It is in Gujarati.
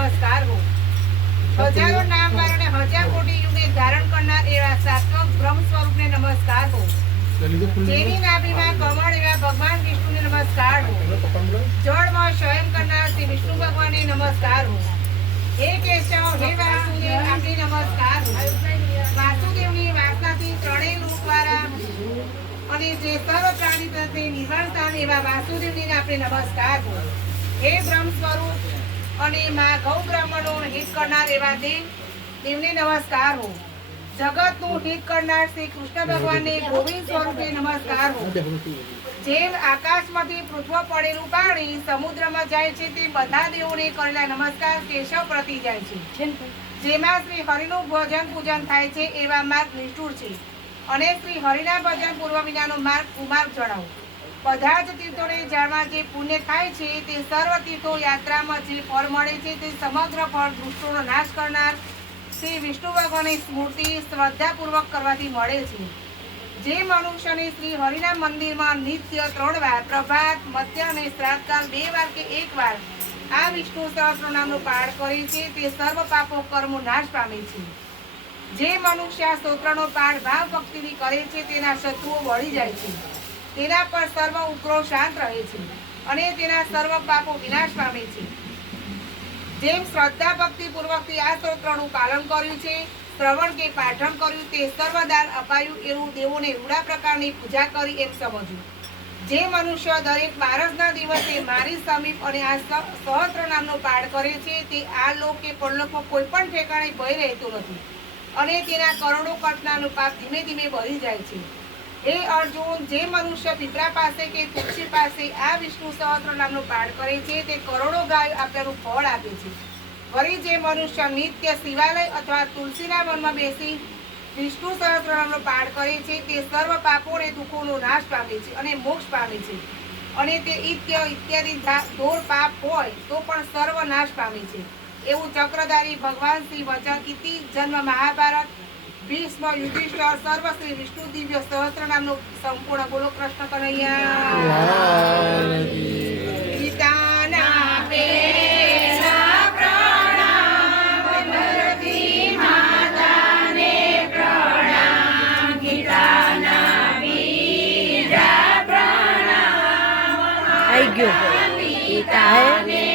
नमस्कार हो। हजारों नाम वालों ने हजार कोटि युगे धारण करनार एवा शाश्वत ब्रह्म स्वरूप ने नमस्कार हो। जेनी नाभि में कमल एवा भगवान विष्णु ने नमस्कार हो। जड़ में शयन करनार श्री विष्णु भगवान ने नमस्कार हो। हे केशव हे वासुदेव आपने नमस्कार हो। वासुदेव ની વાસનાથી ત્રણેય રૂપ વાળા અને જે સર્વ પ્રાણી પ્રત્યે નિર્વાણસ્થાન એવા વાસુદેવને આપણે નમસ્કાર हो। हे ब्रह्म स्वरूप અને માં ગૌ બ્રાહ્મણો હિત કરનાર એવા દેવને નમસ્કાર हो। જગતનું હિત કરનાર શ્રી કૃષ્ણ ભગવાનને ગોવિંદ સ્વરૂપે નમસ્કાર हो। જેમ આકાશમાંથી પૃથ્વી પડેલું પાણી સમુદ્રમાં જાય છે તે બધા દેવોને કરેલા નમસ્કાર કેશવ પ્રતિ જાય છે। જેમાં શ્રી હરિનું ભજન પૂજન થાય છે એવા માર્ગ નિષ્ઠુર છે અને શ્રી હરિના ભજન પૂર્વ વિનાનો માર્ગ કુમાર્ગ જણાવો। બધા જ તીર્થોને જાણવા જે પુણ્ય થાય છે તે સર્વ તીર્થો યાત્રામાં જે ફળ મળે છે તે સમગ્ર ફળ દુષ્ટોનો નાશ કરનાર શ્રી વિષ્ણુ ભગવાનની સ્મૃતિ શ્રદ્ધાપૂર્વક કરવાથી મળે છે। જે મનુષ્યને શ્રી હરિના મંદિરમાં નિત્ય 3 વાર પ્રભાત મધ્ય અને શ્રાદ્ધકાળ 2 વાર કે 1 વાર આ વિષ્ણુ સહસ્ત્ર નામનું પાઠ કરે છે તે સર્વ પાપો કર્મો નાશ પામે છે। જે મનુષ્ય આ સ્તોત્રનો પાઠ ભાવ ભક્તિથી કરે છે તેના શત્રુઓ વળી જાય છે, તેના પર સર્વ ઉપદ્રવ શાંત રહે છે અને તેના સર્વ પાપો વિનાશ પામે છે। જેમ શ્રદ્ધા ભક્તિ પૂર્વકથી આ સ્તોત્રનું પાલન કર્યું છે, શ્રવણ કે પાઠન કર્યું તે સર્વદાન અપાયું એવું દેવોને રૂડા પ્રકારની પૂજા કરી એમ સમજવું। જે મનુષ્ય દરેક બારસના દિવસે મારી સમીપ અને આ સહસ્ત્ર નામનો પાઠ કરે છે તે આ લોક કે પરલોકમાં કોઈ પણ ઠેકાણે ભય રહેતો નથી અને તેના કરોડો કલ્પનાનું પાપ ધીમે ધીમે બળી જાય છે। હે અર્જુન, જે મનુષ્ય પિતરા પાસે કે તુલસી પાસે આ વિષ્ણુ સહસ્ત્ર નામનો પાઠ કરે છે તે કરોડો ગાય આપવાનું ફળ આપે છે। વળી જે મનુષ્ય નિત્ય શિવાલય અથવા તુલસીના વનમાં બેસી વિષ્ણુ સહસ્ત્ર નામનો પાઠ કરે છે તે સર્વ પાપો અને દુઃખોનો નાશ પામે છે અને મોક્ષ પામે છે અને તે ઇત્યાદિ ઘોર પાપ હોય તો પણ સર્વ નાશ પામે છે એવું ચક્રધારી ભગવાન શ્રી વચન ઇતિ જન્મ મહાભારત ભીષ્મ યુધિષ્ઠિર સર્વ શ્રી વિષ્ણુ દિવ્ય સહસ્ત્ર નામનો સંપૂર્ણ બોલો કૃષ્ણ કનૈયા ગીતાના પેલા પ્રણામ ધરતી માતાને પ્રણામ ગીતાના બીજા પ્રણામ आई गयो गीता है